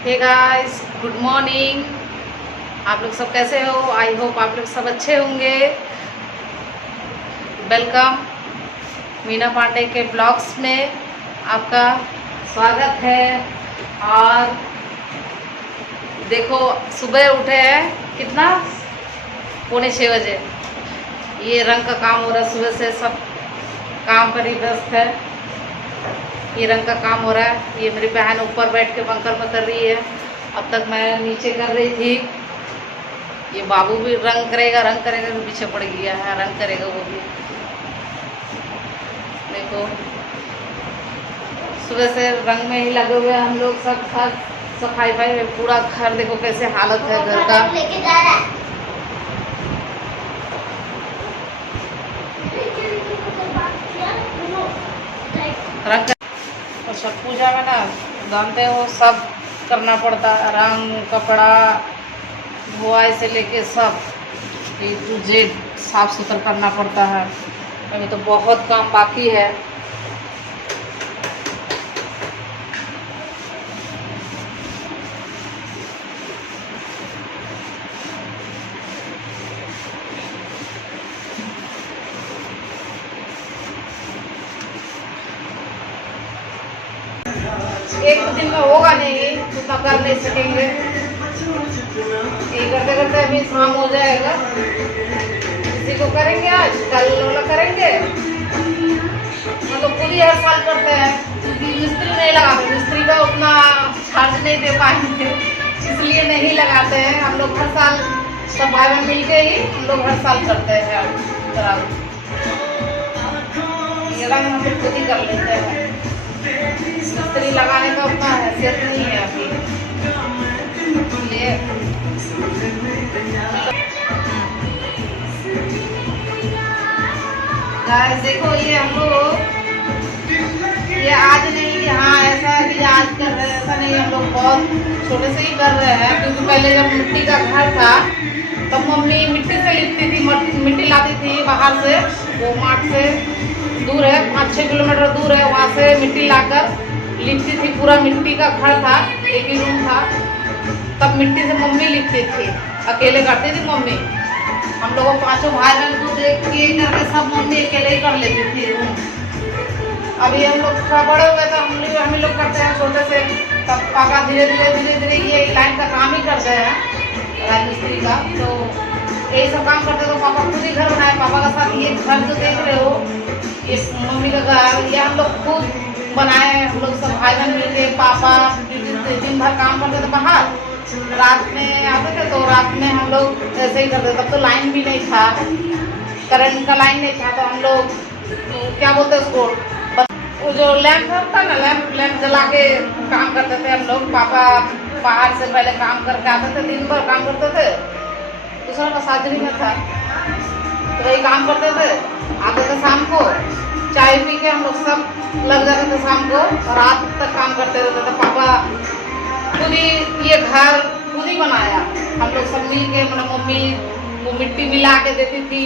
Hey guys, good morning. आप लोग सब कैसे हो? आई होप आप लोग सब अच्छे होंगे। वेलकम मीना पांडे के ब्लॉग्स में आपका स्वागत है। और देखो, सुबह उठे हैं कितना, 5:45 बजे। ये रंग का काम हो रहा है, सुबह से सब काम पर ही व्यस्त है। ये रंग का काम हो रहा है। ये मेरी बहन ऊपर बैठ के बंकर में कर रही है, अब तक मैं नीचे कर रही थी। ये बाबू भी रंग करेगा तो पीछे पड़ गया है, रंग करेगा वो भी। देखो, सुबह से रंग में ही लगे हुए हम लोग सब। सफाई भाई पूरा घर, देखो कैसे हालत है घर का। रंग और सब पूजा में ना, जानते हो, सब करना पड़ता है। रंग, कपड़ा, धोआई से लेके सब A to Z साफ सुथरा करना पड़ता है। अभी तो बहुत काम बाकी है। एक दिन में होगा नहीं, उतना कर नहीं सकेंगे। ये करते करते अभी शाम हो जाएगा। किसी को करेंगे, आज कल वाला करेंगे। मतलब खुद ही हर साल करते हैं, क्योंकि मिस्त्री नहीं लगाते। मिस्त्री का उतना चार्ज नहीं दे पाएंगे, इसलिए नहीं लगाते हैं। हम लोग हर साल सब भाई बहन मिल के ही हम लोग हर साल करते हैं। ये रंग हम लोग खुद ही कर लेते हैं। मिस्त्री लगाने का उतना हैसियत नहीं है अभी, इसलिए गाइस देखो, ये हम लोग ये आज नहीं कि हाँ ऐसा है कि आज कर रहे हैं, ऐसा नहीं। हम लोग बहुत छोटे से ही कर रहे हैं, क्योंकि पहले जब मिट्टी का घर था तब मम्मी मिट्टी से लिपती थी। मिट्टी लाती थी बाहर से, वो माठ से दूर है, 5-6 किलोमीटर दूर है। वहाँ से मिट्टी लाकर लिपती थी। पूरा मिट्टी का घर था, एक ही रूम था। तब मिट्टी से मम्मी लिपती थी, अकेले करती थी मम्मी। हम लोगों 5 भाई बहन को देख के करके सब मम्मी अकेले ही कर लेती थी रूम। अभी हम लोग थोड़ा बड़े हुए तो हम लोग करते हैं छोटे से। तब पापा धीरे धीरे ये लाइन का काम ही करते हैं, राजमिस्त्री का। तो यही सब काम करते, तो पापा खुद ही घर बनाए। पापा का साथ ये घर जो देख रहे हो, ये मम्मी का घर, ये हम लोग खुद बनाए। हम लोग सब भाई बहन मिलके, पापा दिन भर काम करते थे बाहर, रात में आते थे। तो रात में हम लोग ऐसे ही करते। तब तो लाइन भी नहीं था, करंट का लाइन नहीं था। तो हम लोग क्या बोलते हैं उसको, वो जो लैंप था ना, लैंप जला के काम करते थे हम लोग। पापा बाहर से पहले काम करके आते थे, दिन भर काम करते थे। दूसरा का साजरी में था, तो वही काम करते थे। आते थे शाम को, चाय पी के हम लोग सब लग जाते थे शाम को, रात तक काम करते रहते थे। पापा खुद ही ये घर खुद ही बनाया। हम लोग सब मिल के, मतलब मम्मी वो मिट्टी मिला के देती थी,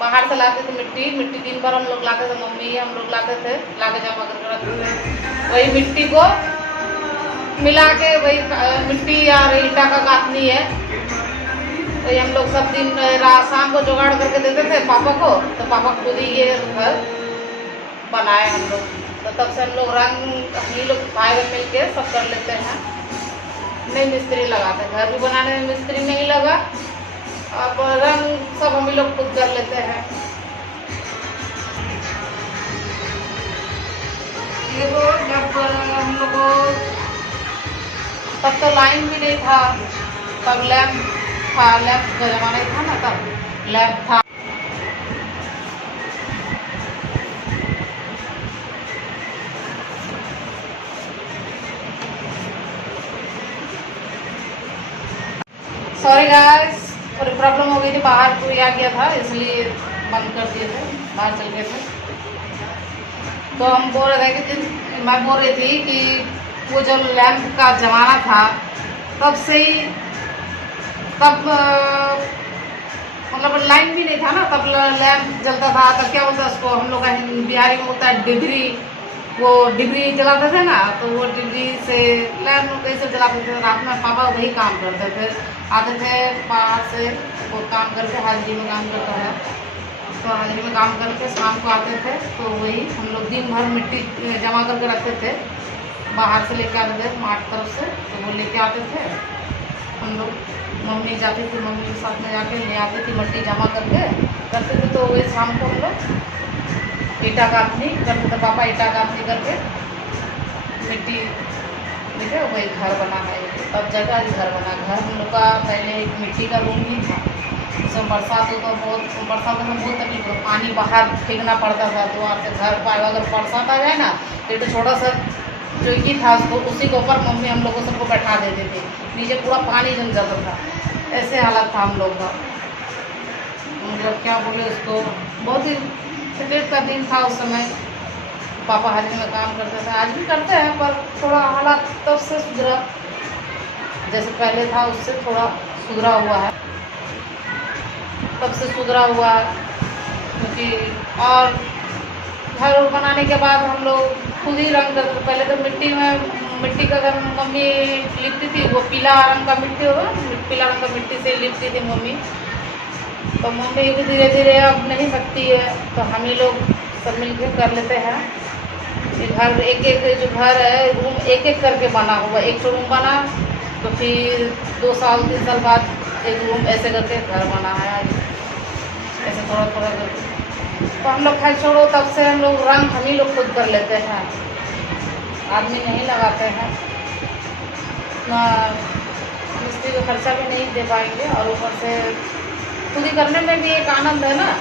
बाहर से लाते थे मिट्टी दिन भर हम लोग लाते थे। मम्मी हम लोग लाते थे, लाके जमा करके रखते थे। वही मिट्टी को मिला के, वही मिट्टी और ईंटा का गाथनी है, वही हम लोग सब दिन शाम को जुगाड़ करके देते थे पापा को। तो पापा खुद ही ये घर बनाए हम लोग। तो तब से हम लोग रंग हम लोग भाई बहन मिल के सब कर लेते हैं, नहीं मिस्त्री लगाते। घर भी बनाने में मिस्त्री नहीं लगा, अब रंग सब हम लोग खुद कर लेते हैं। देखो, जब हम लोग को तब तो लाइन भी नहीं था, तब लैंप था। लैंप का जमाना ही था ना, तब लैंप था। सॉरी गाइस, थोड़ी प्रॉब्लम हो गई थी, बाहर कोई आ गया था इसलिए बंद कर दिए थे, बाहर चल गए थे। तो हम बोल रहे थे कि मैं बोल रही थी कि वो जो लैंप का ज़माना था तब से ही, तब मतलब लाइन भी नहीं था ना, तब लैंप जलता था। तब क्या बोलता है उसको, हम लोग का बिहारी में होता है डिबरी। वो डिबरी जलाते थे ना, तो वो डिबरी से लैम्प कैसे जलाते थे। रात में पापा वही काम करते थे, आते थे बाहर से, वो काम करके हाजिरी में काम करता है, तो हाजिरी में काम करके शाम को आते थे। तो वही हम लोग दिन भर मिट्टी जमा करके रखते थे, बाहर से लेके आते थे माठ तरफ से, तो वो लेके आते थे हम लोग। मम्मी जाती थी, मम्मी के साथ में जाके ले आती थी मट्टी जमा करके करते थे। तो वही शाम को हम लोग ईटा गाँथनी करते थे, पापा ईटा गाँथनी करके मिट्टी लेके वही घर बना है। तब जगह घर बना। घर हम लोग का पहले एक मिट्टी का रूम ही था, उसमें बरसात हो तो बरसात में बहुत तकलीफ हो, पानी बाहर फेंकना पड़ता था द्वार से घर पर। अगर बरसात आ जाए ना तो छोटा सा जो ही था उसको, उसी के ऊपर मम्मी हम लोगों सबको बैठा देते थे, नीचे पूरा पानी जम जाता था। ऐसे हालत था हम लोग का, मतलब क्या बोले उसको, बहुत ही तकलीफ का दिन था उस समय। पापा हाजिरी में काम करते थे, आज भी करते हैं, पर थोड़ा हालात तब से सुधरा, जैसे पहले था उससे थोड़ा सुधरा हुआ है, तब से सुधरा हुआ है। क्योंकि और घर बनाने के बाद हम लोग खुद ही रंग करते। पहले तो मिट्टी का घर मम्मी लिपती थी, वो पीला रंग का मिट्टी होगा, पीला रंग का मिट्टी से लिपती थी मम्मी। तो मम्मी भी धीरे धीरे अब नहीं सकती है, तो हम ही लोग सब मिलकर कर लेते हैं। ये घर एक जो घर है, रूम एक एक करके बना हुआ, एक तो रूम बना, तो फिर 2 साल 3 साल बाद एक रूम ऐसे करके घर बना है, ऐसे थोड़ा थोड़ा करके। तो हम लोग खैर छोड़ो, तब से हम लोग रंग हम ही लोग खुद कर लेते हैं, आदमी नहीं लगाते हैं ना, मिस्त्री का खर्चा भी नहीं दे पाएंगे, और ऊपर से खुद ही करने में भी एक आनंद है ना।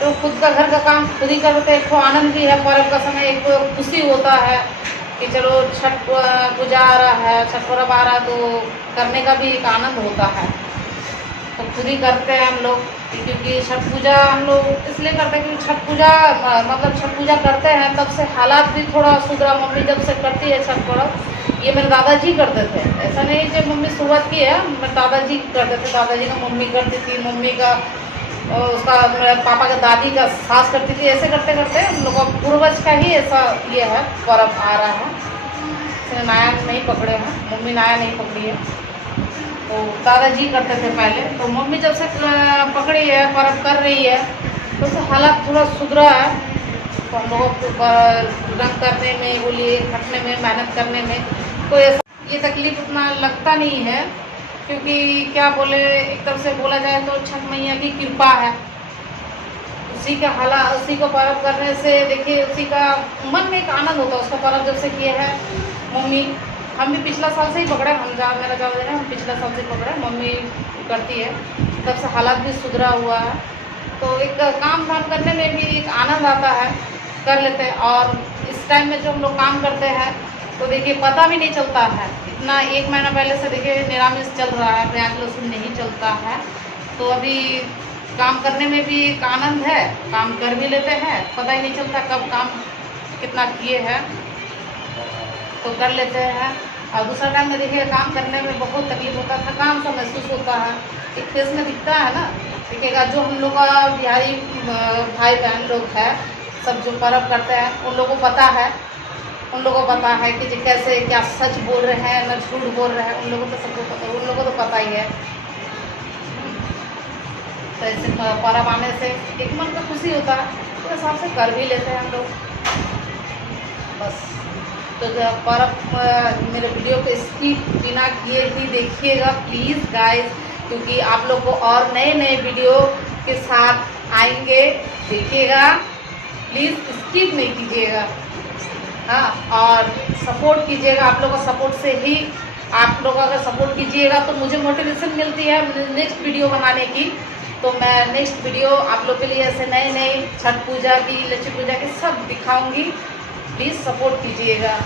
तो खुद का घर का काम खुद ही करते, एक तो आनंद भी है। पर्व का समय एक तो खुशी होता है कि चलो छठ पूजा आ रहा है, छठ पर्व आ रहा है, तो करने का भी एक आनंद होता है। तो खुद ही करते हैं हम लोग, क्योंकि छठ पूजा हम लोग इसलिए करते हैं क्योंकि छठ पूजा मतलब छठ पूजा करते हैं तब से हालात भी थोड़ा सुधरा। मम्मी जब से करती है छठ पर्व, ये मेरे दादाजी करते थे, ऐसा नहीं कि मम्मी शुरुआत की है, मेरे दादाजी करते थे, दादाजी का मम्मी करती थी, मम्मी का उसका मेरे पापा का दादी का सास करती थी। ऐसे करते करते हम लोग का पूर्वज का ही ऐसा ये है, पर्व आ रहा है, इसने नया नहीं पकड़े हैं, मम्मी नया नहीं पकड़ी है, तो दादाजी करते थे पहले। तो मम्मी जब से पकड़ी है, पर्व कर रही है, तो उससे हालात थोड़ा सुधरा है। तो हम लोगों को रंग करने में, बोलिए खटने में, मेहनत करने में कोई ऐसा ये तकलीफ उतना लगता नहीं है, क्योंकि क्या बोले, एक तरफ से बोला जाए तो छठ मैया की कृपा है, उसी का उसी को पर्व करने से देखिए उसी का मन में एक आनंद होता है। उसका पर्व जब से किए हैं मम्मी, हम भी पिछला साल से ही पकड़े, मेरा जब है हम पिछला साल से पकड़े, मम्मी करती है, तब से हालात भी सुधरा हुआ है। तो एक काम धाम करने में भी एक आनंद आता है, कर लेते हैं। और इस टाइम में जो हम लोग काम करते हैं तो देखिए पता भी नहीं चलता है, इतना 1 महीना पहले से देखिए निरामिष चल रहा है, प्याज लहसुन नहीं चलता है, तो अभी काम करने में भी एक आनंद है, काम कर भी लेते हैं, पता ही नहीं चलता कब काम कितना किए हैं, तो कर लेते हैं। और दूसरा टाइम में देखिए काम करने में बहुत तकलीफ होता है, थकान सा महसूस होता है, एक फेस में दिखता है ना, देखिएगा जो हम लोग का बिहारी भाई बहन लोग हैं, सब जो पर्व करते हैं उन लोगों को पता है, उन लोगों को पता है कि कैसे क्या सच बोल रहे हैं न झूठ बोल रहे हैं, उन लोगों को तो सबको पता, उन लोगों को तो पता ही है। तो ऐसे पर्व आने से एक मन को खुशी होता है, तो हिसाब से कर भी लेते हैं हम लोग बस। तो पर्व मेरे वीडियो को स्किप बिना किए ही देखिएगा प्लीज़ गाइस, क्योंकि आप लोग को और नए नए वीडियो के साथ आएंगे, देखिएगा प्लीज़ स्किप नहीं कीजिएगा, हाँ, और सपोर्ट कीजिएगा। आप लोगों का सपोर्ट से ही, आप लोग अगर सपोर्ट कीजिएगा तो मुझे मोटिवेशन मिलती है नेक्स्ट वीडियो बनाने की। तो मैं नेक्स्ट वीडियो आप लोग के लिए ऐसे नए नए छठ पूजा की, लक्ष्मी पूजा की सब दिखाऊंगी, प्लीज़ सपोर्ट कीजिएगा।